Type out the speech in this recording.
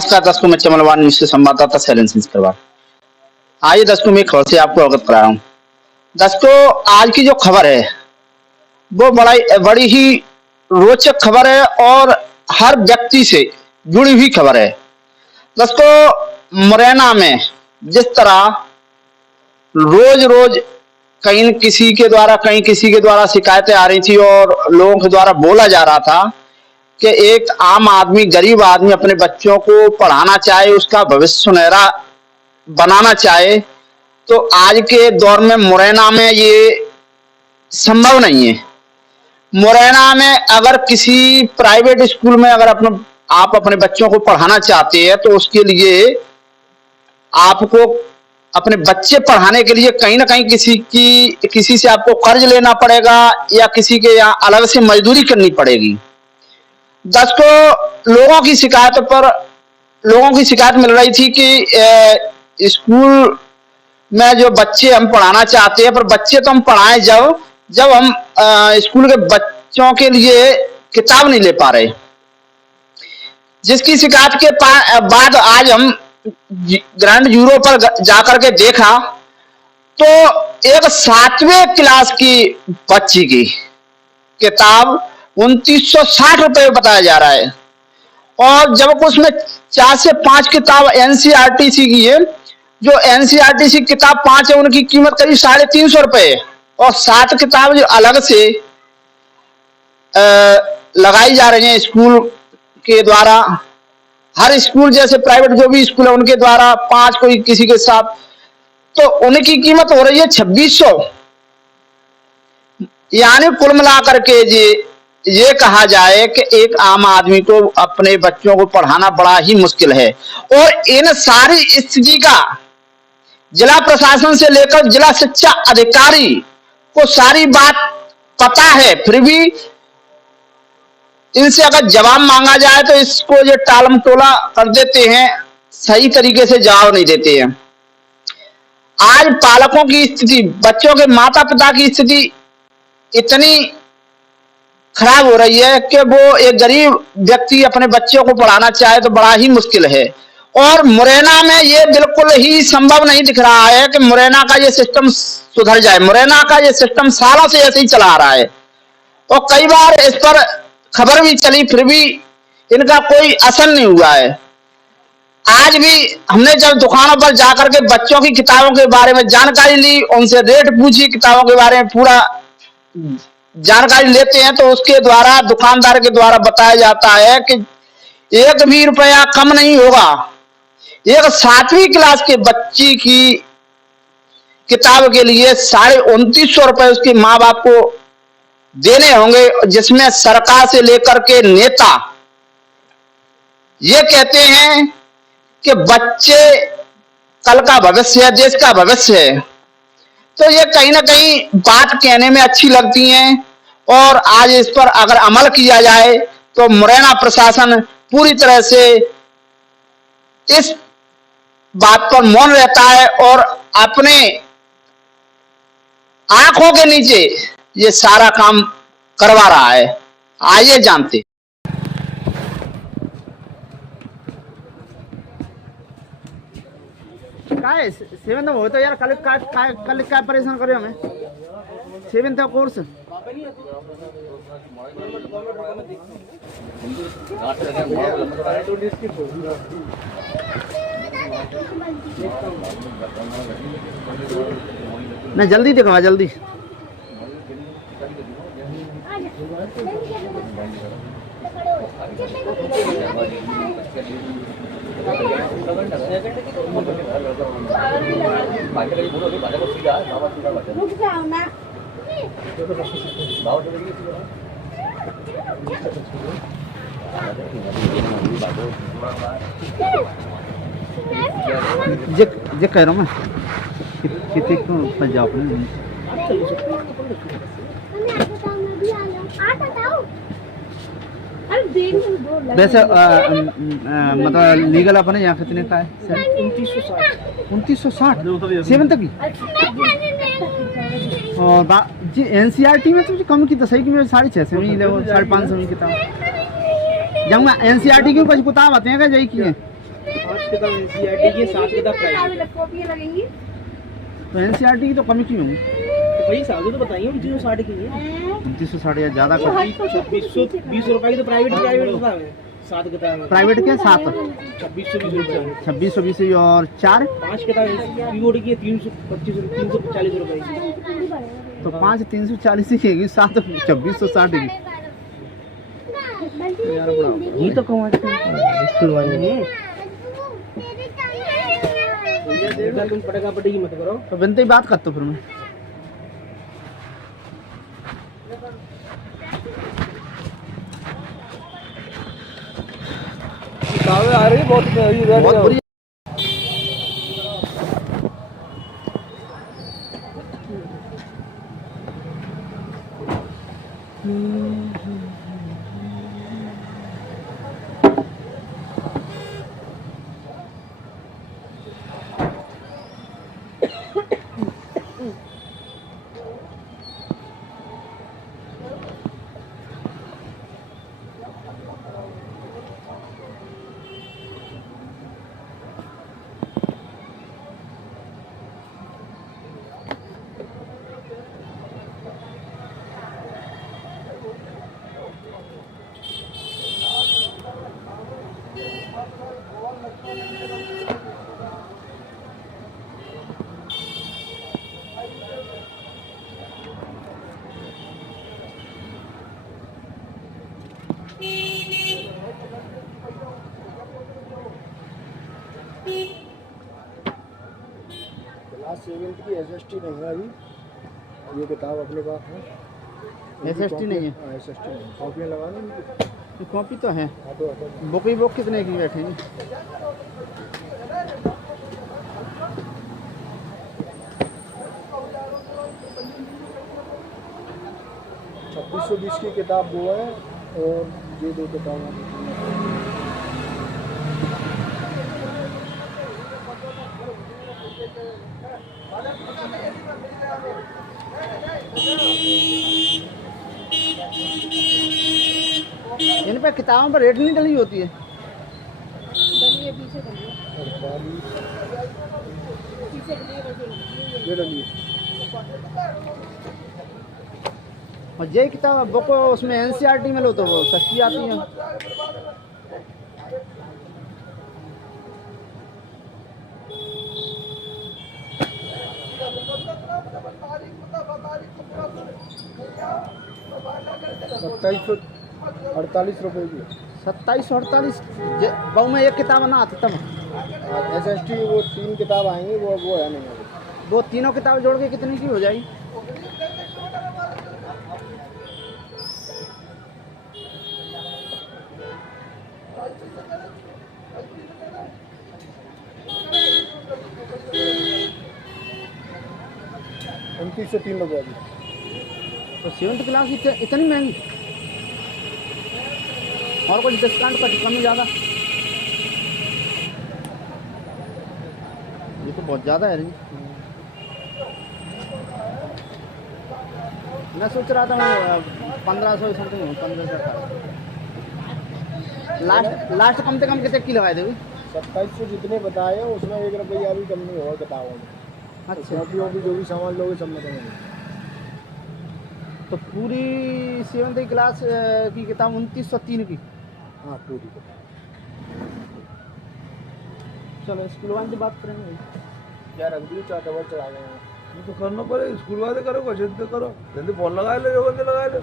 नमस्कार दर्शकों, मैं चमलवार न्यूज से संवाददाता शैलेंद्र सिंह करवार। आइए दर्शकों, मैं खबर से आपको अवगत करा रहा हूँ। दर्शकों, आज की जो खबर है वो बड़ी ही रोचक खबर है और हर व्यक्ति से जुड़ी हुई खबर है। दोस्तों, मुरैना में जिस तरह रोज रोज कहीं किसी के द्वारा शिकायतें आ रही थी और लोगों के द्वारा बोला जा रहा था कि एक आम आदमी, गरीब आदमी अपने बच्चों को पढ़ाना चाहे, उसका भविष्य सुनहरा बनाना चाहे, तो आज के दौर में मुरैना में ये संभव नहीं है। मुरैना में अगर किसी प्राइवेट स्कूल में अगर आप अपने बच्चों को पढ़ाना चाहते हैं तो उसके लिए आपको अपने बच्चे पढ़ाने के लिए कहीं ना कहीं किसी से आपको कर्ज लेना पड़ेगा या किसी के यहाँ अलग से मजदूरी करनी पड़ेगी। दोस्तों, लोगों की शिकायत मिल रही थी कि स्कूल में जो बच्चे हम पढ़ाना चाहते हैं, पर बच्चे तो हम पढ़ाएं जब हम स्कूल के बच्चों के लिए किताब नहीं ले पा रहे। जिसकी शिकायत के बाद आज हम ग्राउंड जीरो पर जाकर के देखा तो एक 7वें क्लास की बच्ची की किताब 2960 रुपए बताया जा रहा है और जबकि उसमें 4 से 5 किताब एनसीईआरटी की है। जो एनसीईआरटी किताब 5 है उनकी कीमत करीब 350 रुपए है और 7 किताब जो अलग से लगाई जा रही हैं स्कूल के द्वारा। हर स्कूल जैसे प्राइवेट जो भी स्कूल है उनके द्वारा 5 कोई किसी के साथ, तो उनकी कीमत हो रही है 2600। यानी कुल मिलाकर के ये कहा जाए कि एक आम आदमी को अपने बच्चों को पढ़ाना बड़ा ही मुश्किल है। और इन सारी स्थिति का जिला प्रशासन से लेकर जिला शिक्षा अधिकारी को सारी बात पता है, फिर भी इनसे अगर जवाब मांगा जाए तो इसको ये टालम टोला कर देते हैं, सही तरीके से जवाब नहीं देते हैं। आज पालकों की स्थिति, बच्चों के माता पिता की स्थिति इतनी खराब हो रही है कि वो एक गरीब व्यक्ति अपने बच्चों को पढ़ाना चाहे तो बड़ा ही मुश्किल है। और मुरैना में ये बिल्कुल ही संभव नहीं दिख रहा है कि मुरैना का ये सिस्टम सुधर जाए। मुरैना का ये सिस्टम सालों से ऐसे ही चला आ रहा है और कई बार इस पर खबर भी चली, फिर भी इनका कोई असर नहीं हुआ है। आज भी हमने जब दुकानों पर जाकर के बच्चों की किताबों के बारे में जानकारी ली, उनसे रेट पूछी, किताबों के बारे में पूरा जानकारी लेते हैं तो उसके द्वारा, दुकानदार के द्वारा बताया जाता है कि 1 भी रुपया कम नहीं होगा। एक 7वीं क्लास के बच्ची की किताब के लिए 2950 रुपए उसके माँ बाप को देने होंगे, जिसमें सरकार से लेकर के नेता ये कहते हैं कि बच्चे कल का भविष्य है, देश का भविष्य है। तो ये कहीं ना कहीं बात कहने में अच्छी लगती हैं और आज इस पर अगर अमल किया जाए तो मुरैना प्रशासन पूरी तरह से इस बात पर मौन रहता है और अपने आंखों के नीचे ये सारा काम करवा रहा है। आइए जानते। काय 7th हो तो यार कल काय परेशान करे हमें 7th कोर्स ना जल्दी दिखा जल्दी। रुक जाओ ना। जे कह रहा हूँ मैं कितने को फंस जाओ अपने। वैसे मतलब लीगल अपने यहाँ कितने का है? 2960 7 तक की। और जी एनसीईआरटी में तो कम की तो सही की में 650 में 550 में किताब जाऊँगा। एनसीईआरटी की कुछ किताब आते हैं क्या जाई की है किताब एनसीईआरटी की, 7 किताब प्राइवेट। लगेंगी तो एनसीईआरटी की तो कमी क्यों होंगी? तो भाई साल तो बताइए 2960 की है। 2960 ज़्यादा कर 2620 रुपए की तो प्राइवेट किताब है। 7 किताब प्राइवेट के 7 2620 और 4 5 किताब पीओडी की 340 रुपए की। तो 5 340 की 7 2660 की यार बड़ा ये तो कमाल स्कूल वाले तुम पटेगा पटेगी मत करो। तो बनते ही बात करते फिर मैं आ रही बहुत बुरी। क्लास 7 की एसएसटी नहीं है अभी। ये किताब अपने पास है। एसएसटी नहीं है। हाँ एसएसटी नहीं, कॉपियाँ लगा लो। कॉपी तो है। हाँ तो बुक ही बुक कितने की बैठेंगे? ₹2620 की किताब वो है और ये 2 किताब इन पे किताबों पर रेट नहीं डली होती है। ये डली और ये किताब बुक उसमें एनसीईआरटी में लो तो वो सस्ती आती है। ₹2748 की 2748 बहु में एक किताब ना आती तब एसएसटी वो 3 किताब आएंगी वो है नहीं अभी। वो तीनों किताब जोड़ के कितने की हो जाएगी? ₹2903 अभी। तो 7th क्लास इतनी महंगी और कुछ डिस्काउंट का कमी ज़्यादा? ये तो बहुत ज़्यादा है जी। मैं सोच रहा था मैं 1500 समथिंग हूँ 1500 लास्ट कम से कम कितने की लगाए देगी? 2700 जितने बताए हैं उसमें ₹1 भी कम नहीं होगा किताबों में। अच्छा कॉपियों की जो भी सामान लोगे सब में कम। तो पूरी 7th क्लास की किताब 2903 की। हाँ पूरी चलो स्कूल वाले बात करेंगे। क्या रख दी 4 डबल चढ़ा गए हैं। तो करना पड़ेगा, स्कूल वाले करो, क्वेश्चन तो करो, जल्दी फोन लगा ले, जो बंदे लगा ले।